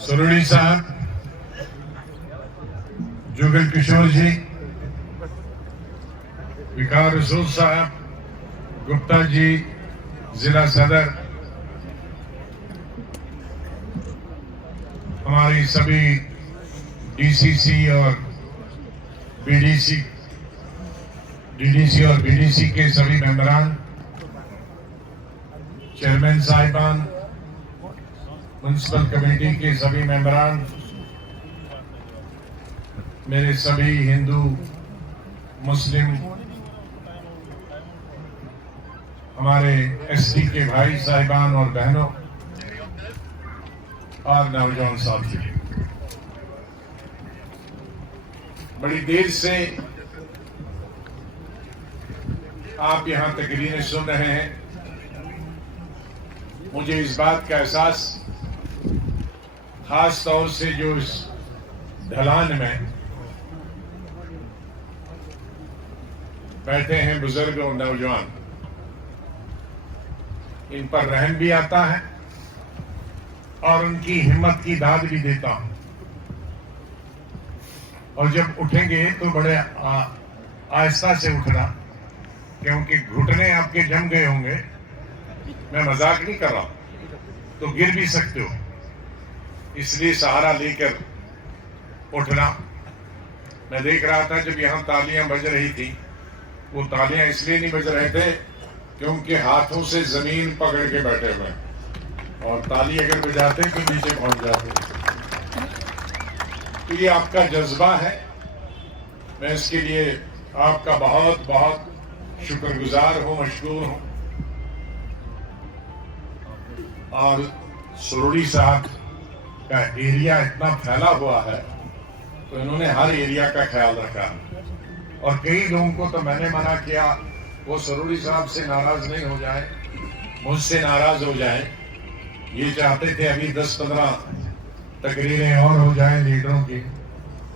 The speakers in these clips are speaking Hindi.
सुरुड़ी साहब, जुगल किशोर जी, विकार रसूल साहब, गुप्ता जी, जिला सदर, हमारी सभी डीसीसी और बीडीसी, डीडीसी और बीडीसी के सभी मेंबरान, चेयरमैन साहिबान, म्युनिसिपल कमेटी के सभी मेंबरान, मेरे सभी हिंदू, मुस्लिम, हमारे एसटी के भाई साहिबान और बहनों और नौजवान साथी, बड़ी देर से आप यहां तकरीरें सुन रहे हैं। मुझे इस बात का एहसास खास तौर से जो इस ढलान में बैठे हैं बुजुर्ग और नौजवान, इन पर रहम भी आता है और उनकी हिम्मत की दाद भी देता हूं। और जब उठेंगे तो बड़े आहिस्ता से उठना, क्योंकि घुटने आपके जम गए होंगे। मैं मजाक नहीं कर रहा हूं, तो गिर भी सकते हो, इसलिए सहारा लेकर उठना। मैं देख रहा था जब यहां तालियां बज रही थी, वो तालियां इसलिए नहीं बज रहे थे क्योंकि हाथों से जमीन पकड़ के बैठे हुए, और ताली अगर बजाते तो नीचे पहुंच जाते। तो ये आपका जज्बा है, मैं इसके लिए आपका बहुत बहुत शुक्रगुजार हूं, मशकूर हूं। और सुरुड़ी साहब का एरिया इतना फैला हुआ है, तो इन्होंने हर एरिया का ख्याल रखा। और कई लोगों को तो मैंने मना किया, वो सुरुड़ी साहब से नाराज नहीं हो जाए, मुझसे नाराज हो जाए। ये चाहते थे अभी 10-15 तकरीरें और हो जाएं लीडरों की,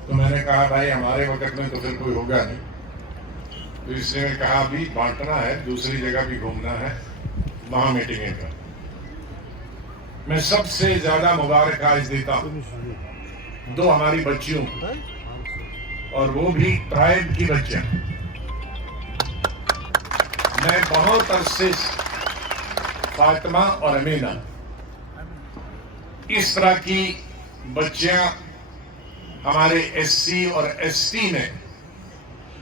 तो मैंने कहा भाई हमारे वक्त में तो फिर कोई होगा नहीं, तो इसलिए कहा अभी बांटना है, दूसरी जगह भी घूमना है, वहां मीटिंगें कर। मैं सबसे ज्यादा मुबारक आज देता हूं दो हमारी बच्चियों को, और वो भी ट्राइब की बच्चियां। मैं बहुत अरसे फातिमा और अमीना, इस तरह की बच्चियां हमारे एससी और एसटी में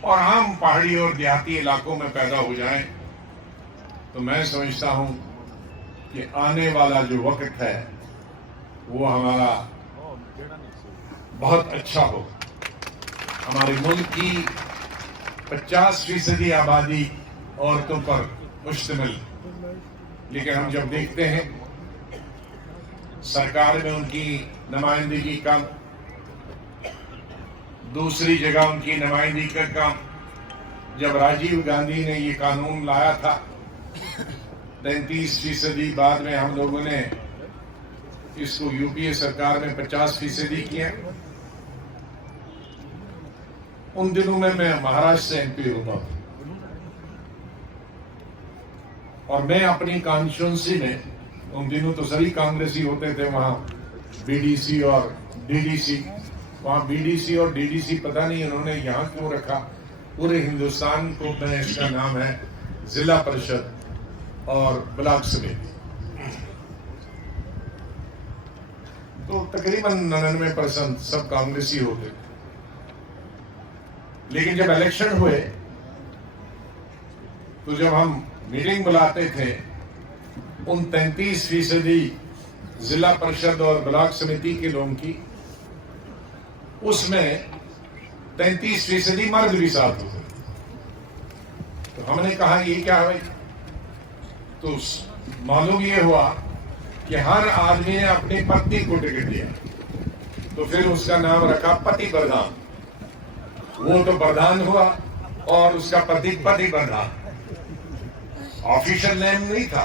और आम पहाड़ी और देहाती इलाकों में पैदा हो जाएं, तो मैं समझता हूं कि आने वाला जो वक्त है वो हमारा बहुत अच्छा हो। हमारे मुल्क की 50% आबादी औरतों पर मुश्तमिल, लेकिन हम जब देखते हैं सरकार में उनकी नुमाइंदगी कम, दूसरी जगह उनकी नुमाइंदगी का कम। जब राजीव गांधी ने ये कानून लाया था 33%, बाद में हम लोगों ने इसको यूपीए सरकार में 50% किया। उन दिनों में मैं महाराष्ट्र से एमपी होता था, और मैं अपनी कॉन्स्टिट्यूंसी में, उन दिनों तो सभी कांग्रेसी होते थे वहां, बीडीसी और डीडीसी, वहां बीडीसी और डीडीसी पता नहीं उन्होंने यहां क्यों रखा, पूरे हिंदुस्तान को में इसका नाम है जिला परिषद और ब्लॉक समिति। तो तकरीबन 99% सब कांग्रेसी होते थे। लेकिन जब इलेक्शन हुए तो जब हम मीटिंग बुलाते थे, उन 33% जिला परिषद और ब्लॉक समिति के लोगों की, उसमें 33% मर्द भी साथ होते। तो हमने कहा ये क्या है, तो मालूम ये हुआ कि हर आदमी ने अपनी पत्नी को टिकट दिया, तो फिर उसका नाम रखा पति प्रधान। वो तो प्रधान हुआ और उसका पति प्रधान। ऑफिशियल नेम नहीं था,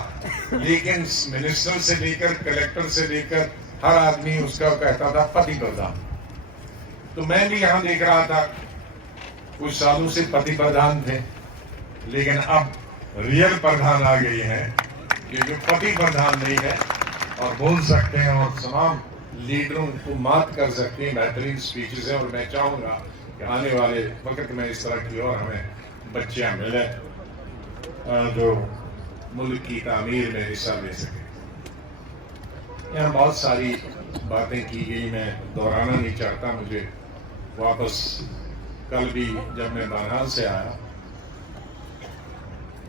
लेकिन मिनिस्टर से लेकर कलेक्टर से लेकर हर आदमी उसका कहता था पति प्रधान। तो मैं भी यहां देख रहा था कुछ सालों से पति प्रधान थे, लेकिन अब रियल प्रधान आ गई है, कि जो पति प्रधान नहीं है और बोल सकते हैं और तमाम लीडरों को मात कर सकते हैं, बेहतरीन स्पीचेस है। और मैं चाहूँगा कि आने वाले वक्त में इस तरह की और हमें बच्चियाँ मिले जो मुल्क की तामीर में हिस्सा ले सके। यहाँ बहुत सारी बातें की गई, मैं दोहराना नहीं चाहता। मुझे वापस कल भी जब मैं बानहाल से आया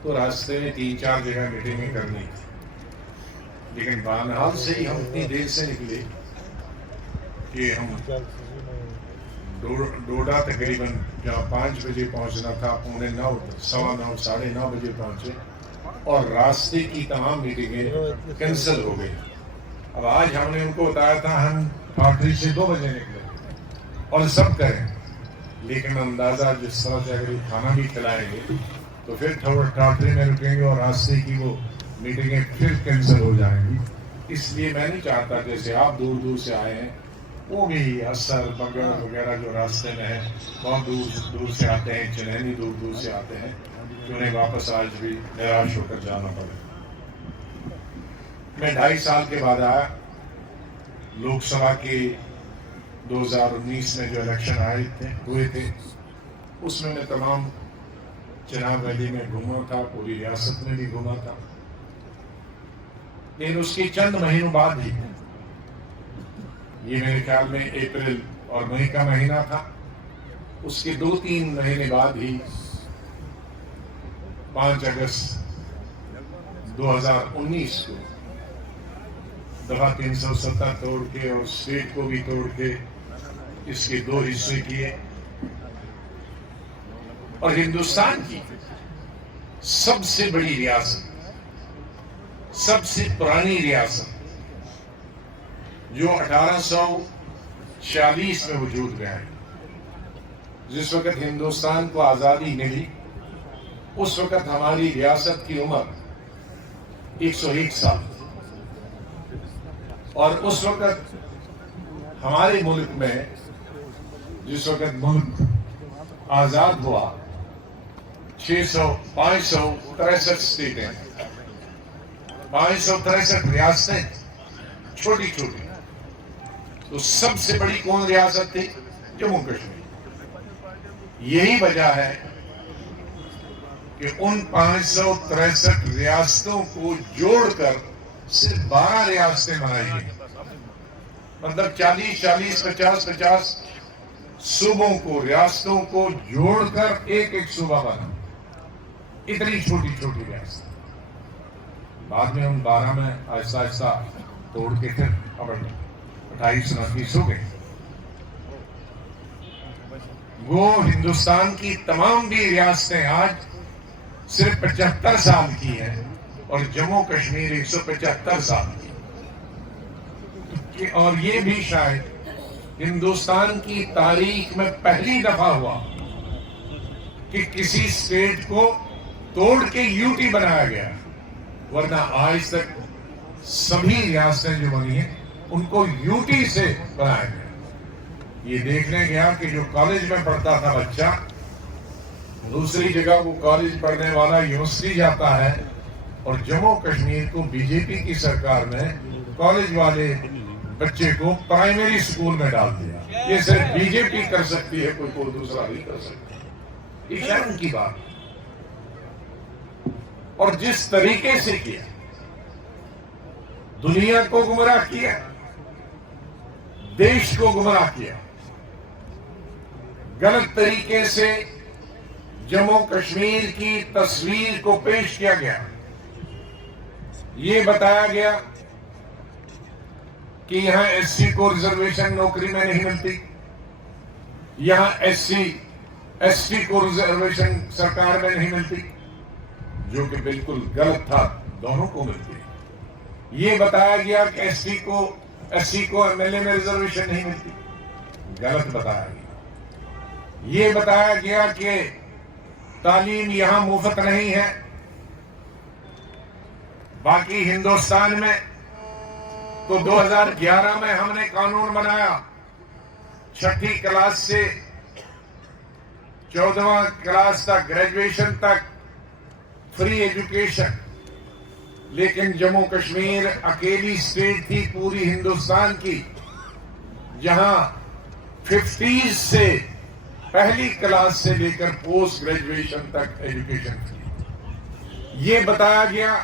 तो रास्ते में 3-4 जगह मीटिंगें करनी थी, लेकिन बानहाल से ही हम इतनी देर से निकले कि हम डोडा तकरीबन जहाँ 5 बजे पहुंचना था 8:45, 9:15, 9:30 बजे पहुंचे और रास्ते की तमाम मीटिंगें कैंसिल हो गई। अब आज हमने उनको बताया था हम फैक्ट्री से 2 बजे निकले और सब करें, लेकिन अंदाजा जिस तरह से अगर खाना भी खिलाएंगे तो फिर थोड़ा फैक्ट्री में रुकेंगे और रास्ते की वो मीटिंगें फिर कैंसिल हो जाएंगी। इसलिए मैं नहीं चाहता जैसे आप दूर दूर से आए हैं वो भी असर बगर वगैरह जो रास्ते में है बहुत दूर दूर से आते हैं, चनैनी दूर दूर से आते हैं, कि उन्हें वापस आज भी निराश होकर जाना पड़े। मैं 2.5 साल के बाद आया। लोकसभा के 2019 में जो इलेक्शन हुए थे उसमें मैं तमाम चुनाव वैली में घूमा था, पूरी रियासत में भी घूमा था। लेकिन उसके चंद महीनों बाद ही, ये मेरे ख्याल में अप्रैल और मई का महीना था, उसके 2-3 महीने बाद ही 5 अगस्त 2019 को दफा 370 तोड़ के और स्टेट को भी तोड़ के इसके 2 हिस्से किए और हिंदुस्तान की सबसे बड़ी रियासत, सबसे पुरानी रियासत जो 1840 में वजूद में आई, जिस वक्त हिंदुस्तान को आजादी मिली उस वक्त हमारी रियासत की उम्र 101 साल और उस वक्त हमारे मुल्क में जिस वक्त मुल्क आजाद हुआ 563 स्टेटें, 563 रियासतें छोटी छोटी। तो सबसे बड़ी कौन रियासत थी? जम्मू कश्मीर। यही वजह है कि उन 563 रियासतों को जोड़कर सिर्फ 12 रियासतें बनाई गई। मतलब 40-40, 50-50 सूबों को, रियासतों को जोड़कर एक सूबा बना। इतनी छोटी छोटी रियासत। बाद में उन 12 में आहिस्ता आहिस्ता तोड़ के फिर अब 28-29 हो गए। वो हिंदुस्तान की तमाम भी रियासतें आज सिर्फ 75 साल की हैं और जम्मू कश्मीर 175 साल की। और ये भी शायद हिंदुस्तान की तारीख में पहली दफा हुआ कि किसी स्टेट को तोड़ के यूटी बनाया गया, वरना आज तक सभी रियासतें जो बनी हैं उनको यूटी से बनाया गया। ये देखने गया कि जो कॉलेज में पढ़ता था बच्चा, दूसरी जगह वो कॉलेज पढ़ने वाला यूनिवर्सिटी जाता है और जम्मू कश्मीर को बीजेपी की सरकार ने कॉलेज वाले बच्चे को प्राइमरी स्कूल में डाल दिया। ये सिर्फ बीजेपी कर सकती है, कोई दूसरा नहीं कर सकता। ये शर्म की बात। और जिस तरीके से किया, दुनिया को गुमराह किया, देश को गुमराह किया, गलत तरीके से जम्मू कश्मीर की तस्वीर को पेश किया गया। ये बताया गया कि यहां एससी को रिजर्वेशन नौकरी में नहीं मिलती, यहां एसटी को रिजर्वेशन सरकार में नहीं मिलती, जो कि बिल्कुल गलत था, दोनों को मिलती है। ये बताया गया कि एससी को एमएलए में रिजर्वेशन नहीं मिलती, गलत बताया गया। ये बताया गया कि तालीम यहां मुफ्त नहीं है, बाकी हिंदुस्तान में। तो 2011 में हमने कानून बनाया 6ठी क्लास से 14वां क्लास तक, ग्रेजुएशन तक फ्री एजुकेशन। लेकिन जम्मू कश्मीर अकेली स्टेट थी पूरी हिंदुस्तान की जहां 50s से पहली क्लास से लेकर पोस्ट ग्रेजुएशन तक एजुकेशन थी। ये बताया गया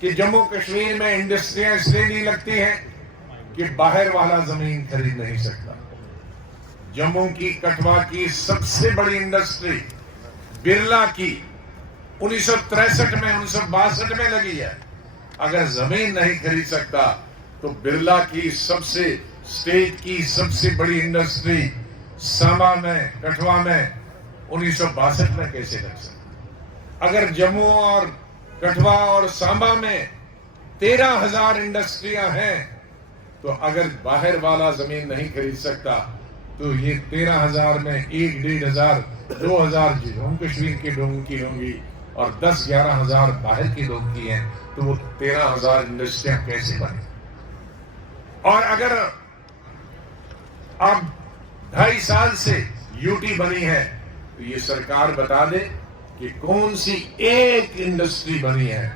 कि जम्मू कश्मीर में इंडस्ट्रियां इसलिए नहीं लगती हैं कि बाहर वाला जमीन खरीद नहीं सकता। जम्मू की कठवा की सबसे बड़ी इंडस्ट्री बिरला की 1963 में 1962 में लगी है। अगर जमीन नहीं खरीद सकता तो बिरला की सबसे स्टेट की सबसे बड़ी इंडस्ट्री सांबा में कठवा में 1962 में कैसे लग सकती। अगर जम्मू और कठवा और सांबा में 13,000 इंडस्ट्रियां हैं तो अगर बाहर वाला जमीन नहीं खरीद सकता तो ये 13,000 में 1,500 2,000 जम्मू कश्मीर के लोगों की होंगी और 10-11,000 बाहर के लोग की हैं, तो वो 13,000 इंडस्ट्रियां कैसे बने। और अगर अब 2.5 साल से यूटी बनी है तो ये सरकार बता दे कि कौन सी एक इंडस्ट्री बनी है,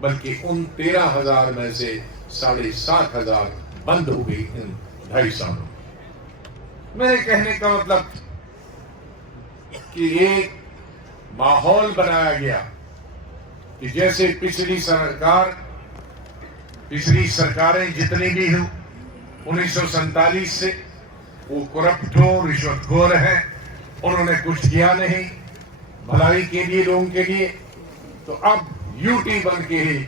बल्कि उन 13,000 में से 7,500 बंद हो गई इन 2.5 सालों। मेरे कहने का मतलब कि एक माहौल बनाया गया कि जैसे पिछली सरकारें जितनी भी हुई 1947 से वो करप्ट हो, रिश्वतखोर है, उन्होंने कुछ किया नहीं भलाई के लिए लोगों के लिए। तो अब यूटी बन के ही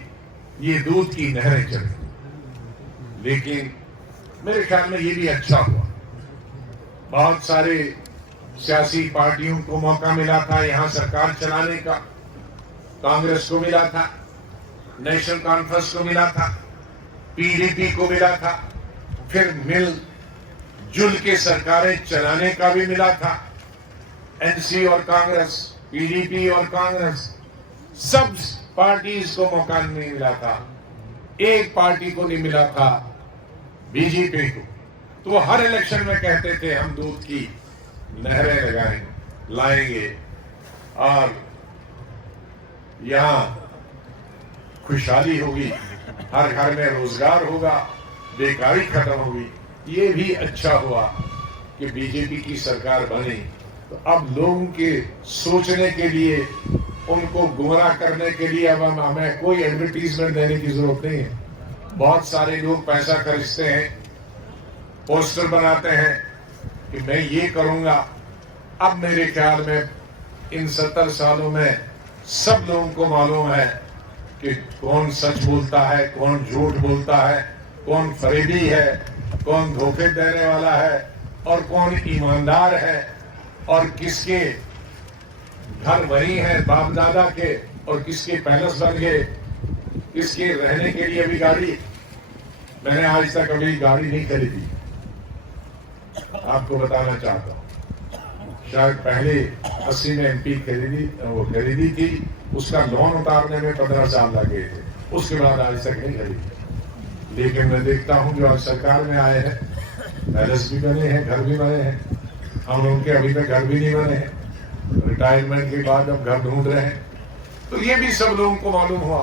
ये दूध की नहरें चली। लेकिन मेरे ख्याल में ये भी अच्छा हुआ। बहुत सारे सियासी पार्टियों को मौका मिला था यहां सरकार चलाने का। कांग्रेस को मिला था, नेशनल कॉन्फ्रेंस को मिला था, पीडीपी को मिला था, फिर मिलजुल के सरकारें चलाने का भी मिला था। एनसी और कांग्रेस, पीडीपी और कांग्रेस, सब पार्टीज को मौका नहीं मिला था। एक पार्टी को नहीं मिला था, बीजेपी को। तो हर इलेक्शन में कहते थे हम दूध की नहरें लाएंगे और यहां खुशहाली होगी, हर घर में रोजगार होगा, बेकारी खत्म होगी। ये भी अच्छा हुआ कि बीजेपी की सरकार बनी। तो अब लोगों के सोचने के लिए, उनको गुमराह करने के लिए अब हमें कोई एडवर्टीजमेंट देने की जरूरत नहीं है। बहुत सारे लोग पैसा खर्चते हैं, पोस्टर बनाते हैं कि मैं ये करूंगा। अब मेरे ख्याल में इन 70 सालों में सब लोगों को मालूम है कि कौन सच बोलता है, कौन झूठ बोलता है, कौन फरेबी है, कौन धोखे देने वाला है और कौन ईमानदार है, और किसके घर वही है बाप दादा के और किसके पैलेस बन गए, किसके रहने के लिए भी गाड़ी। मैंने आज तक कभी गाड़ी नहीं खरीदी, आपको बताना चाहता हूं। शायद पहले 80 में एमपी खरीदी थी, उसका लोन उतारने में 15 साल लगे थे, उसके बाद आज तक नहीं खरीदी। लेकिन मैं देखता हूं जो आज सरकार में आए हैं, पैलेस भी बने हैं, घर भी बने हैं। हम लोगों के अभी तक घर भी नहीं बने हैं, रिटायरमेंट के बाद अब घर ढूंढ रहे हैं। तो ये भी सब लोगों को मालूम हुआ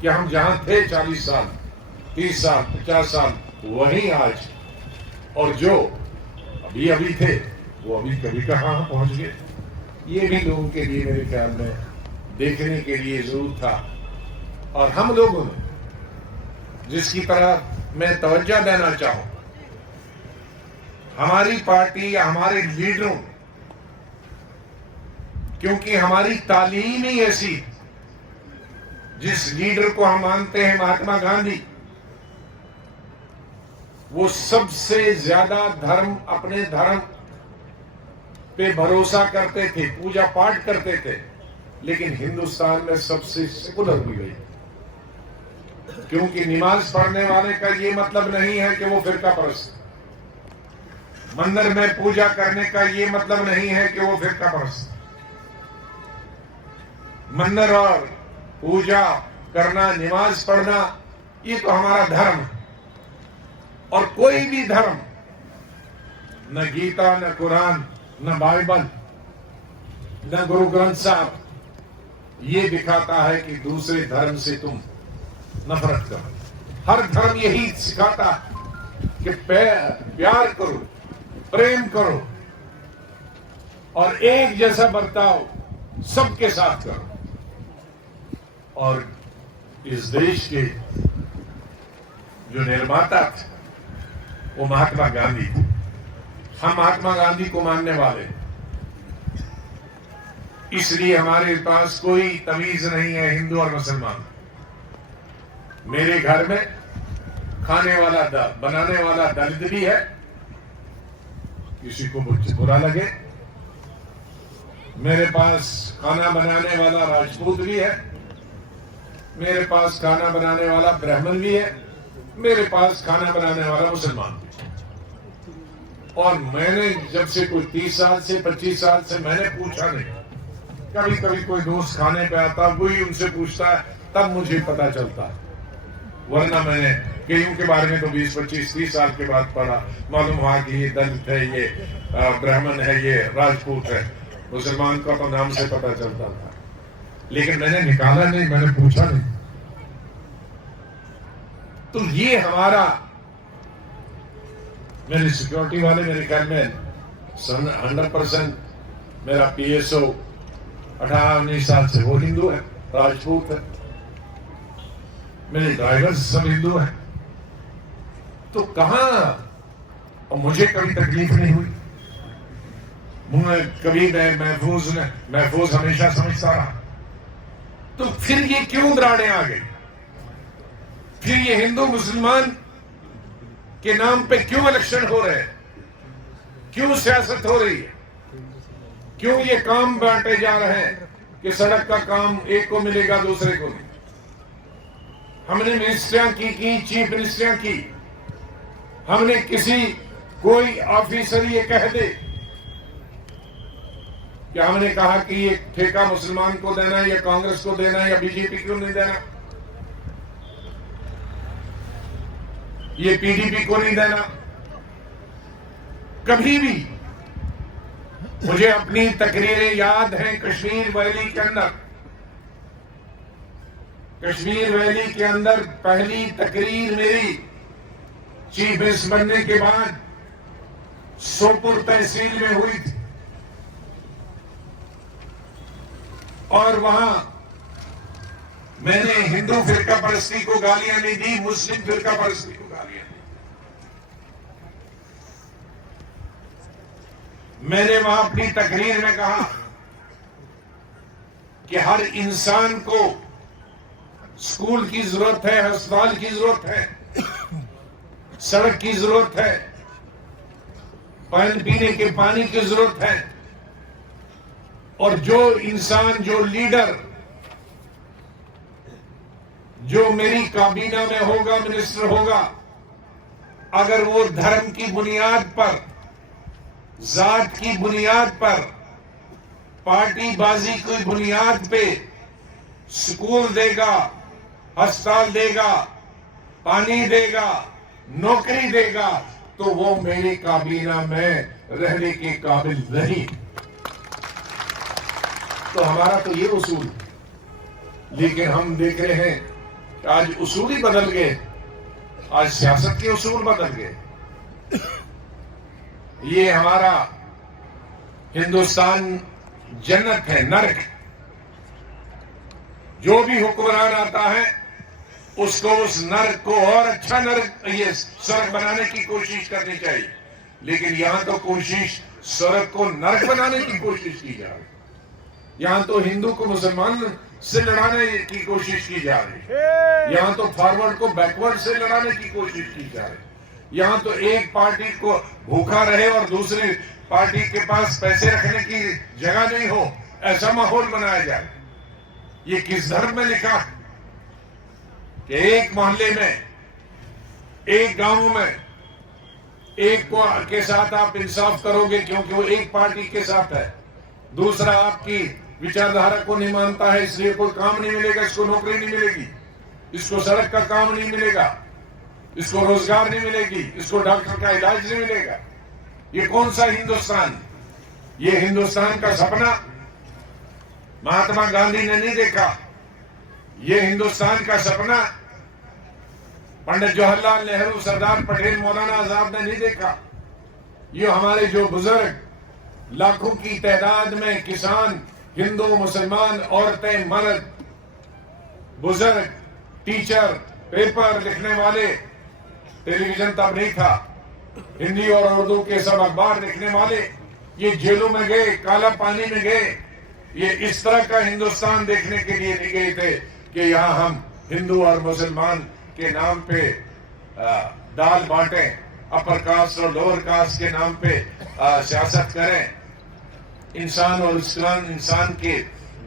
कि हम जहां थे 40 साल, 30 साल, 50 साल, वहीं आज, और जो अभी थे वो अभी कभी कहां पहुंच गए। ये भी लोगों के लिए मेरे ख्याल में देखने के लिए जरूर था। और हम लोगों ने जिसकी तरफ मैं तवज्जो देना चाहूं, हमारी पार्टी या हमारे लीडरों, क्योंकि हमारी तालीम ही ऐसी, जिस लीडर को हम मानते हैं महात्मा गांधी, वो सबसे ज्यादा अपने धर्म पे भरोसा करते थे, पूजा पाठ करते थे, लेकिन हिंदुस्तान में सबसे सेकुलर हुई गई। क्योंकि नमाज पढ़ने वाले का ये मतलब नहीं है कि वो फिरका परस्त, मंदिर में पूजा करने का ये मतलब नहीं है कि वो फिरका परस्त। मंदिर और पूजा करना, नमाज पढ़ना, ये तो हमारा धर्म है। और कोई भी धर्म, न गीता, न कुरान, न बाइबल, न गुरु ग्रंथ साहब ये दिखाता है कि दूसरे धर्म से तुम नफरत करो। हर धर्म यही सिखाता है कि प्यार करो, प्रेम करो और एक जैसा बर्ताव सबके साथ करो। और इस देश के जो निर्माता थे वो महात्मा गांधी थे। हम महात्मा गांधी को मानने वाले, इसलिए हमारे पास कोई तमीज नहीं है हिंदू और मुसलमान। मेरे घर में खाने वाला बनाने वाला दलित भी है, किसी को बुरा लगे। मेरे पास खाना बनाने वाला राजपूत भी है, मेरे पास खाना बनाने वाला ब्राह्मण भी है, मेरे पास खाना बनाने वाला मुसलमान भी है। और मैंने जब से कोई 30 साल से 25 साल से मैंने पूछा नहीं, कभी कभी कोई दोस्त खाने पे आता, कोई उनसे पूछता है, तब मुझे पता चलता है। वरना मैंने कईयों के बारे में तो 20, 25, 30 साल के बाद पढ़ा, मालूम हुआ कि ये दलित है, ये ब्राह्मण है, ये राजपूत है। मुसलमान का तो नाम से पता चलता था, लेकिन मैंने निकाला नहीं, मैंने पूछा नहीं। तो ये हमारा, मेरी सिक्योरिटी वाले मेरे घर में 100% मेरा PSO 18-19 साल से वो हिंदू है, राजपूत है। मेरे ड्राइवर्स सब हिंदू हैं। तो कहां, और मुझे कभी तकलीफ नहीं हुई, कभी मैं महफूज हमेशा समझता रहा। तो फिर ये क्यों दराड़ें आ गई? फिर ये हिंदू मुसलमान के नाम पे क्यों इलेक्शन हो रहे हैं? क्यों सियासत हो रही है? क्यों ये काम बांटे जा रहे हैं कि सड़क का काम एक को मिलेगा दूसरे को नहीं? हमने मिनिस्ट्रियां की चीफ मिनिस्ट्रियां की, हमने किसी कोई ऑफिसर ये कह दे कि हमने कहा कि ये ठेका मुसलमान को देना है या कांग्रेस को देना है या बीजेपी को नहीं देना, ये PDP को नहीं देना। कभी भी मुझे अपनी तकरीरें याद हैं कश्मीर वैली के अंदर। कश्मीर वैली के अंदर पहली तकरीर मेरी चीफ मिनिस्टर बनने के बाद सोपुर तहसील में हुई थी, और वहां मैंने हिंदू फिरका परस्ती को गालियां नहीं दी, मुस्लिम फिरका परस्ती को गालियां दी। मैंने वहां अपनी तकरीर में कहा कि हर इंसान को स्कूल की जरूरत है, अस्पताल की जरूरत है, सड़क की जरूरत है, पानी पीने के पानी की जरूरत है। और जो इंसान, जो लीडर, जो मेरी काबीना में होगा, मिनिस्टर होगा, अगर वो धर्म की बुनियाद पर, जात की बुनियाद पर, पार्टीबाजी की बुनियाद पे स्कूल देगा, अस्पताल देगा, पानी देगा, नौकरी देगा, तो वो मेरी काबीना में रहने के काबिल नहीं। तो हमारा तो ये उसूल, लेकिन हम देख रहे हैं कि आज उसूल ही बदल गए, आज सियासत के उसूल बदल गए। ये हमारा हिंदुस्तान जन्नत है, नरक। जो भी हुक्मरान आता है उसको उस नरक को और अच्छा नरक, ये स्वर्ग बनाने की कोशिश करनी चाहिए। लेकिन यहां तो कोशिश स्वर्ग को नरक बनाने की कोशिश की जा रही। यहां तो हिंदू को मुसलमान से लड़ाने की कोशिश की जा रही है, यहां तो फॉरवर्ड को बैकवर्ड से लड़ाने की कोशिश की जा रही है। यहां तो एक पार्टी को भूखा रहे और दूसरी पार्टी के पास पैसे रखने की जगह नहीं हो, ऐसा माहौल बनाया जाए। ये किस धर्म में लिखा कि एक मोहल्ले में, एक गांव में एक को के साथ आप इंसाफ करोगे क्योंकि वो एक पार्टी के साथ है, दूसरा आपकी विचारधारा को नहीं मानता है, इसलिए कोई काम नहीं मिलेगा, इसको नौकरी नहीं मिलेगी, इसको सड़क का काम नहीं मिलेगा, इसको रोजगार नहीं मिलेगी, इसको डॉक्टर का इलाज नहीं मिलेगा। ये कौन सा हिंदुस्तान? ये हिंदुस्तान का सपना महात्मा गांधी ने नहीं देखा। ये हिंदुस्तान का सपना पंडित जवाहरलाल नेहरू, सरदार पटेल, मौलाना आजाद ने नहीं देखा। ये हमारे जो बुजुर्ग, लाखों की तादाद में किसान, हिंदू, मुसलमान, औरतें, मर्द, बुजुर्ग, टीचर, पेपर लिखने वाले, टेलीविजन तब नहीं था, हिंदी और उर्दू के सब अखबार लिखने वाले, ये जेलों में गए, काला पानी में गए। ये इस तरह का हिंदुस्तान देखने के लिए नहीं गए थे कि यहाँ हम हिंदू और मुसलमान के नाम पे दाल बांटें, अपर कास्ट और लोअर कास्ट के नाम पे सियासत करें, इंसान और इंसान के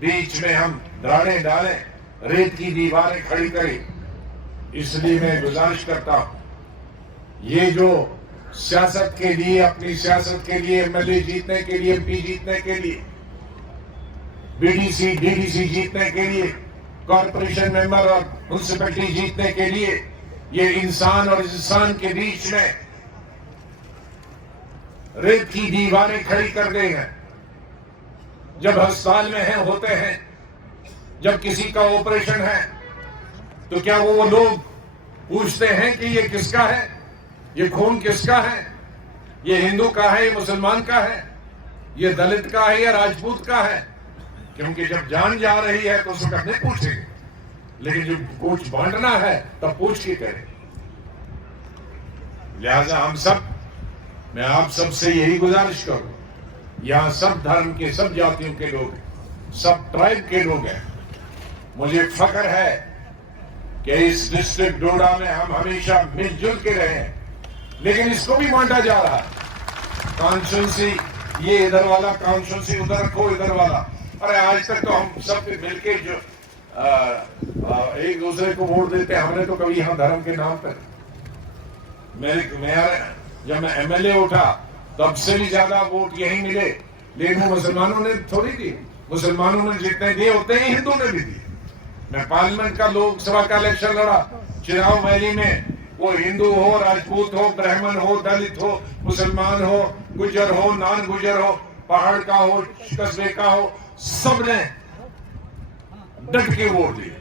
बीच में हम दरारें डालें, रेत की दीवारें खड़ी करें। इसलिए मैं गुजारिश करता हूं, ये जो सियासत के लिए, अपनी सियासत के लिए, एमएलए जीतने के लिए, एमपी जीतने के लिए, बीडीसी, डीडीसी जीतने के लिए, कॉर्पोरेशन मेंबर और म्युनिसिपैलिटी जीतने के लिए, ये इंसान और इंसान के बीच में रेत की दीवारें खड़ी कर गई हैं। जब अस्पताल में है, होते हैं, जब किसी का ऑपरेशन है, तो क्या वो लोग पूछते हैं कि ये किसका है, ये खून किसका है, ये हिंदू का है, ये मुसलमान का है, ये दलित का है या राजपूत का है? क्योंकि जब जान जा रही है तो उस वक्त नहीं पूछेंगे, लेकिन जब कुछ बांटना है तब पूछ के करें। लिहाजा हम सब, मैं आप सबसे यही गुजारिश करूं, यहां सब धर्म के, सब जातियों के लोग, सब ट्राइब के लोग हैं। मुझे फख्र है कि इस डिस्ट्रिक्ट डोडा में हम हमेशा मिलजुल के रहे हैं, लेकिन इसको भी बांटा जा रहा है। कॉन्स्टिट्यूंसी ये इधर वाला, कॉन्स्टिट्यूंसी उधर रखो, इधर वाला। अरे आज तक तो हम सब मिलके जो एक दूसरे को वोट देते, हमने तो कभी यहाँ धर्म के नाम पर, जब मैं एमएलए उठा तब से भी ज्यादा वोट यही मिले, लेकिन वो मुसलमानों ने थोड़ी दी। मुसलमानों ने जितने दिए उतने ही हिंदू ने भी दिए। मैं पार्लियामेंट का, लोकसभा का इलेक्शन लड़ा, चिनाव वैली में, वो हिंदू हो, राजपूत हो, ब्राह्मण हो, दलित हो, मुसलमान हो, गुजर हो, नान गुजर हो, पहाड़ का हो, कस्बे का हो, सबने डट के वोट दिए।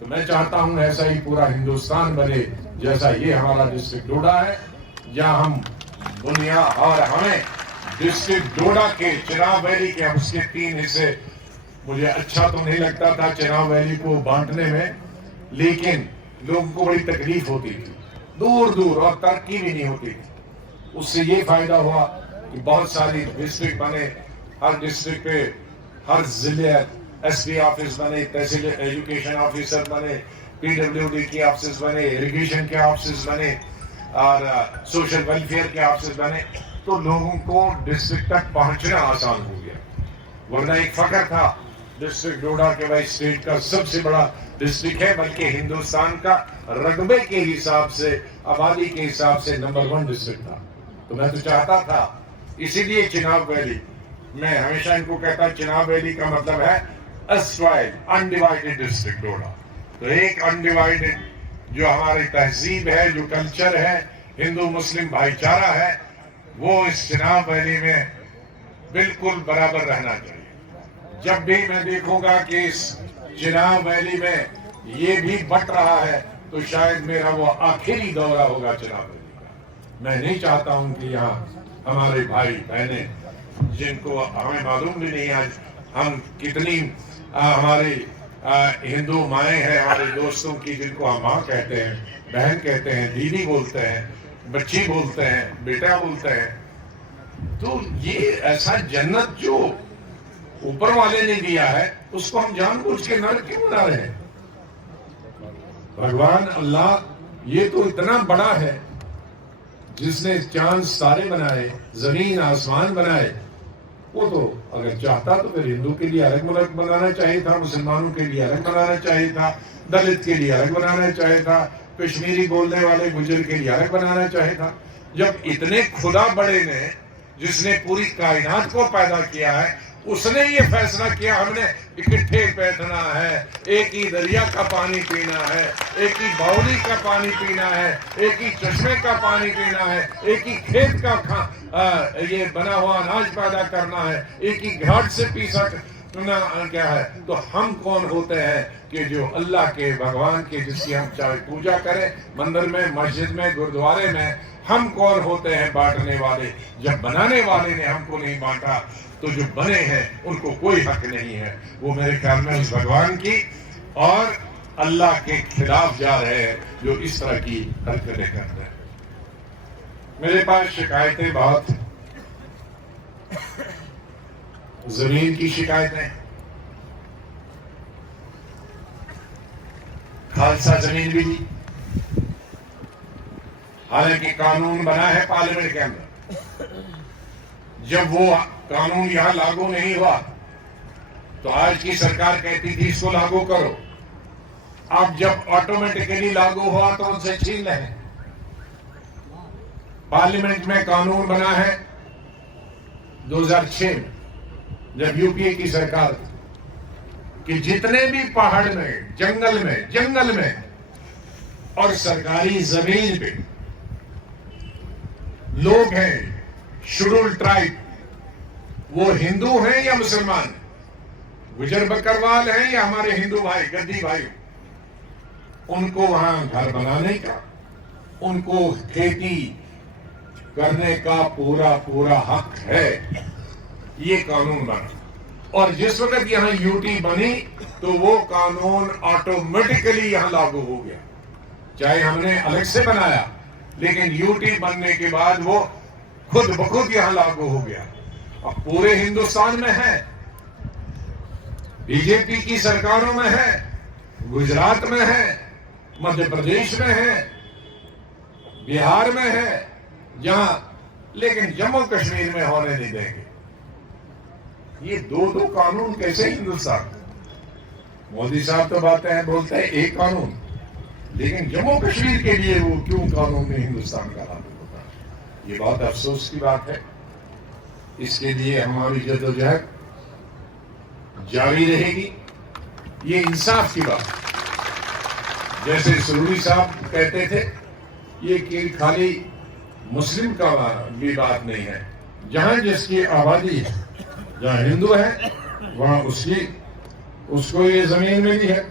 तो मैं चाहता हूं ऐसा ही पूरा हिंदुस्तान बने, जैसा ये हमारा डिस्ट्रिक्ट डोडा है, जहां हम दुनिया, और हमें डिस्ट्रिक्ट डोडा के, चिनाव वैली के, हम उसके 3 हिस्से, मुझे अच्छा तो नहीं लगता था चिनाव वैली को बांटने में, लेकिन लोगों को बड़ी तकलीफ होती थी, दूर दूर, और तरक्की भी नहीं होती थी। उससे ये फायदा हुआ कि बहुत सारी डिस्ट्रिक्ट बने, हर डिस्ट्रिक्ट पे, हर जिले एसपी ऑफिस बने, तहसील एजुकेशन ऑफिसर बने, पीडब्ल्यूडी के ऑफिस बने, इरिगेशन के ऑफिस बने, और सोशल वेलफेयर के ऑफिस बने। तो लोगों को डिस्ट्रिक्ट तक पहुंचना आसान हो गया। वरना एक फख्र था डिस्ट्रिक्ट डोडा के, भाई स्टेट का सबसे बड़ा डिस्ट्रिक्ट है, बल्कि हिंदुस्तान का रकबे के हिसाब से, आबादी के हिसाब से नंबर 1 डिस्ट्रिक्ट था। तो मैं तो चाहता था, इसीलिए चिनाव वैली, मैं हमेशा इनको कहता, चिनाव वैली का मतलब है अस्ट्राइल, अनडिवाइडेड डिस्ट्रिक्ट डोडा। तो एक अनडिवाइडेड जो हमारी तहजीब है, जो कल्चर है, हिंदू मुस्लिम भाईचारा है, वो इस चिनाव वैली में बिल्कुल बराबर रहना चाहिए। जब भी मैं देखूंगा कि इस चिनाव वैली में ये भी बट रहा है, तो शायद मेरा वो आखिरी दौरा होगा चिनाव वैली का। मैं नहीं चाहता हूं कि यहाँ हमारे भाई बहने, जिनको हमें मालूम भी नहीं आज हम कितनी हमारे हिंदू माएँ हैं, हमारे दोस्तों की, जिनको हम माँ कहते हैं, बहन कहते हैं, दीदी बोलते हैं, बच्ची बोलते हैं, बेटा बोलते हैं। तो ये ऐसा जन्नत जो ऊपर वाले ने दिया है, उसको हम जानबूझ के नरक क्यों बना रहे हैं? भगवान अल्लाह ये तो इतना बड़ा है, जिसने चांद तारे बनाए, जमीन आसमान बनाए, वो तो अगर चाहता तो फिर हिंदू के लिए अलग मुल्क बनाना चाहिए था, मुसलमानों के लिए अलग बनाना चाहिए था, दलित के लिए अलग बनाना चाहिए था, कश्मीरी बोलने वाले गुजर के लिए अलग बनाना चाहिए था। जब इतने खुदा बड़े ने, जिसने पूरी कायनात को पैदा किया है, उसने ये फैसला किया हमने इकट्ठे बैठना है, एक ही दरिया का पानी पीना है, एक ही बावली का पानी पीना है, एक ही चश्मे का पानी पीना है, एक ही खेत का ये बना हुआ अनाज पैदा करना है, एक ही घाट से क्या है, तो हम कौन होते हैं कि जो अल्लाह के, भगवान के, जिसकी हम चाहे पूजा करें मंदिर में, मस्जिद में, गुरुद्वारे में, हम कौन होते हैं बांटने वाले? जब बनाने वाले ने हमको नहीं बांटा तो जो बने हैं उनको कोई हक नहीं है। वो मेरे ख्याल में उस भगवान की और अल्लाह के खिलाफ जा रहे हैं जो इस तरह की हरकतें करते हैं। मेरे पास शिकायतें बहुत, जमीन की शिकायतें, खालसा जमीन भी दी, हालांकि कानून बना है पार्लियामेंट के अंदर। जब वो कानून यहां लागू नहीं हुआ तो आज की सरकार कहती थी इसको लागू करो। अब जब ऑटोमेटिकली लागू हुआ तो उनसे छीन रहे। पार्लियामेंट में कानून बना है 2006 में, जब यूपीए की सरकार थी, कि जितने भी पहाड़ में, जंगल में और सरकारी जमीन पे लोग हैं, शेड्यूल्ड ट्राइब, वो हिंदू हैं या मुसलमान, गुजर बकरवाल हैं या हमारे हिंदू भाई, गद्दी भाई, उनको वहां घर बनाने का, उनको खेती करने का पूरा हक है। ये कानून बना और जिस वक्त यहां यूटी बनी तो वो कानून ऑटोमेटिकली यहां लागू हो गया। चाहे हमने अलग से बनाया, लेकिन यूटी बनने के बाद वो खुद ब खुद यहां लागू हो गया। अब पूरे हिंदुस्तान में है, बीजेपी की सरकारों में है, गुजरात में है, मध्य प्रदेश में है, बिहार में है, जहां, लेकिन जम्मू कश्मीर में होने नहीं देंगे। ये दो कानून कैसे हिंदुस्तान? मोदी साहब तो बातें हैं, बोलते हैं एक कानून, लेकिन जम्मू कश्मीर के लिए वो क्यों कानून में हिंदुस्तान का लागू होता है? ये बहुत अफसोस की बात है। इसके लिए हमारी जद्दोजहद जारी रहेगी। ये इंसाफ की बात, जैसे सरूरी साहब कहते थे, ये खाली मुस्लिम का भी बात नहीं है। जहां जिसकी आबादी है, जहां हिंदू है वहां उसको ये जमीन मिली है,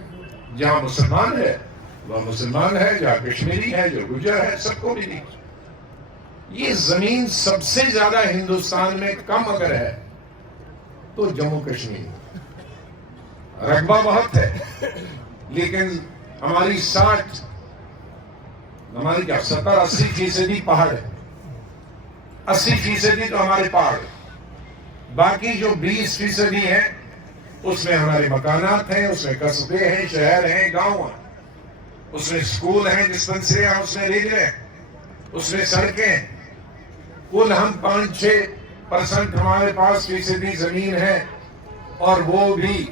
जहां मुसलमान है वह मुसलमान है, जहां कश्मीरी है, जो गुजर है, सबको मिली। ये जमीन सबसे ज्यादा हिंदुस्तान में कम अगर है तो जम्मू कश्मीर। रकबा बहुत है, लेकिन हमारी 70-80% पहाड़ है। 80% तो हमारे पहाड़, बाकी जो 20% है उसमें हमारे मकानात हैं, उसमें कस्बे हैं, शहर हैं, गांव हैं, उसमें स्कूल हैं, डिस्पेंसरियां, उसमें रेलवे, उसमें सड़कें। कुल हम 5-6% हमारे पास फीसदी जमीन है, और वो भी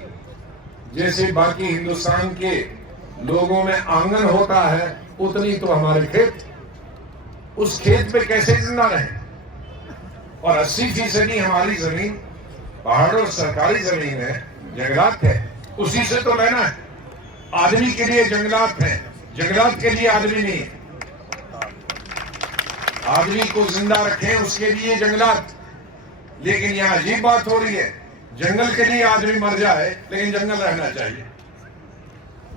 जैसे बाकी हिंदुस्तान के लोगों में आंगन होता है उतनी तो हमारे खेत, उस खेत पे कैसे जिंदा रहे? और 80% हमारी जमीन पहाड़ और सरकारी जमीन है, जंगलात है, उसी से तो लेना है। आदमी के लिए जंगलात है, जंगलात के लिए आदमी नहीं है। आदमी को जिंदा रखें उसके लिए जंगलात, लेकिन यहां अजीब बात हो रही है, जंगल के लिए आदमी मर जाए लेकिन जंगल रहना चाहिए।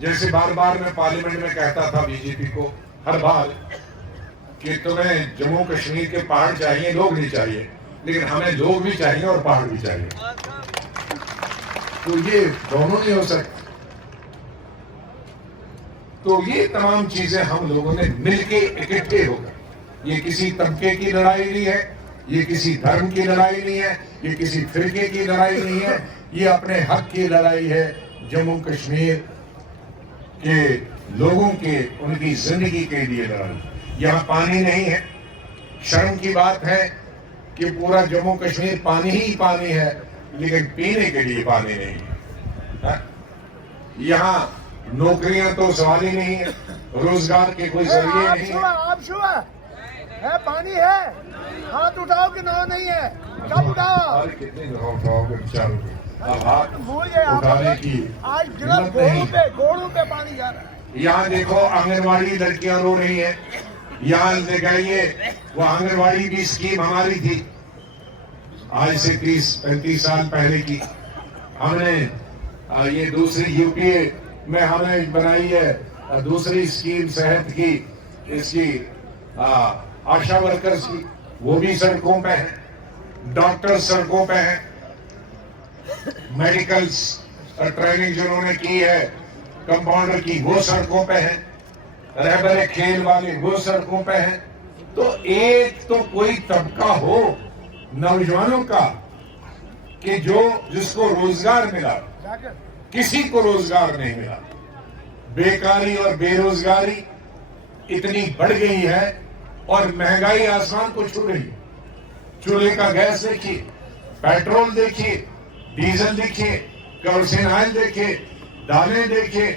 जैसे बार बार मैं पार्लियामेंट में कहता था बीजेपी को हर बार कि तुम्हें जम्मू कश्मीर के पहाड़ चाहिए, लोग नहीं चाहिए, लेकिन हमें लोग भी चाहिए और पहाड़ भी चाहिए। तो ये दोनों नहीं हो सकते। तो ये तमाम चीजें हम लोगों ने मिलके इकट्ठे होकर, ये किसी तबके की लड़ाई नहीं है, ये किसी धर्म की लड़ाई नहीं है, ये किसी फिरके की लड़ाई नहीं है, ये अपने हक की लड़ाई है। जम्मू कश्मीर के लोगों के, उनकी जिंदगी के लिए लड़ाई। यहाँ पानी नहीं है, शर्म की बात है कि पूरा जम्मू कश्मीर पानी ही पानी है, लेकिन पीने के लिए पानी नहीं है। यहाँ नौकरियां तो सवाल ही नहीं है, रोजगार के कोई जरिए नहीं है, पानी है, हाथ उठाओ कि ना नहीं है, कब उठाओ? अरे कितने उठाओगे बेचारों को? अब हाथ भूल गए उठाने की आज गोड़ों पे पानी जा रहा है। यहाँ देखो आंगनवाड़ी लड़कियां रो रही है। यहाँ दिखाइए, वो आंगनवाड़ी की स्कीम हमारी थी आज से 30-35 साल पहले की, हमने ये दूसरी यूपीए में हमने बनाई है दूसरी स्कीम सेहत की, इसकी आशा वर्कर्स की, वो भी सड़कों पे है। डॉक्टर सड़कों पे हैं, मेडिकल ट्रेनिंग जिन्होंने की है कंपाउंडर की, वो सड़कों पे हैं। रहबरे खेल वाले वो सड़कों पे हैं। तो एक तो कोई तबका हो नौजवानों का कि जिसको रोजगार मिला, किसी को रोजगार नहीं मिला। बेकारी और बेरोजगारी इतनी बढ़ गई है और महंगाई आसमान को छू रही है। चूल्हे का गैस देखिए, पेट्रोल देखिए, डीजल देखिए, केरोसिन ऑयल देखिए, दालें देखिए,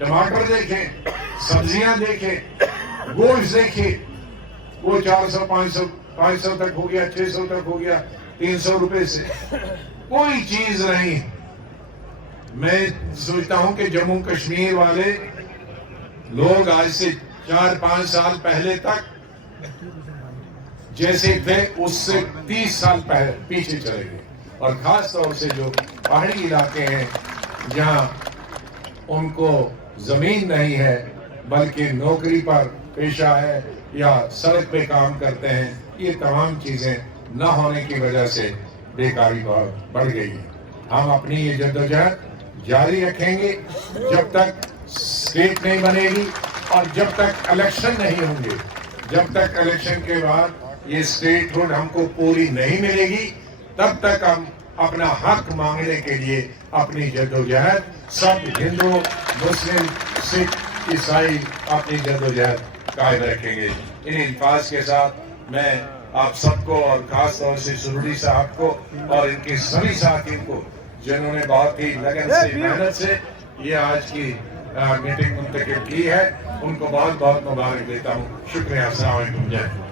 टमाटर देखिए, सब्जियां देखिए, गोश्त देखिए, वो 400 500 तक हो गया, 600 तक हो गया, 300 रुपए से कोई चीज नहीं। मैं सोचता हूं कि जम्मू कश्मीर वाले लोग आज से 4-5 साल पहले तक जैसे थे उससे 30 साल पहले पीछे चले गए। और खास तौर से जो पहाड़ी इलाके हैं जहां उनको जमीन नहीं है बल्कि नौकरी पर पेशा है या सड़क पे काम करते हैं, ये तमाम चीजें न होने की वजह से बेकारी बहुत बढ़ गई है। हम अपनी ये जद्दोजहद जारी रखेंगे जब तक स्टेट नहीं बनेगी और जब तक इलेक्शन नहीं होंगे। जब तक इलेक्शन के बाद ये स्टेटहुड हमको पूरी नहीं मिलेगी, तब तक हम अपना हक मांगने के लिए अपनी जद्दोजहद सब हिंदू, मुस्लिम, सिख, ईसाई अपनी जद्दोजहद कायम रखेंगे। इन अल्फाज के साथ मैं आप सबको और खास तौर से सुरुड़ी साहब को और इनके सभी साथियों को जिन्होंने बहुत ही लगन से, मेहनत से ये आज की मीटिंग मुंतकिल की है, उनको बहुत बहुत मुबारक देता हूँ। शुक्रिया। अस्सलाम वालेकुम। जय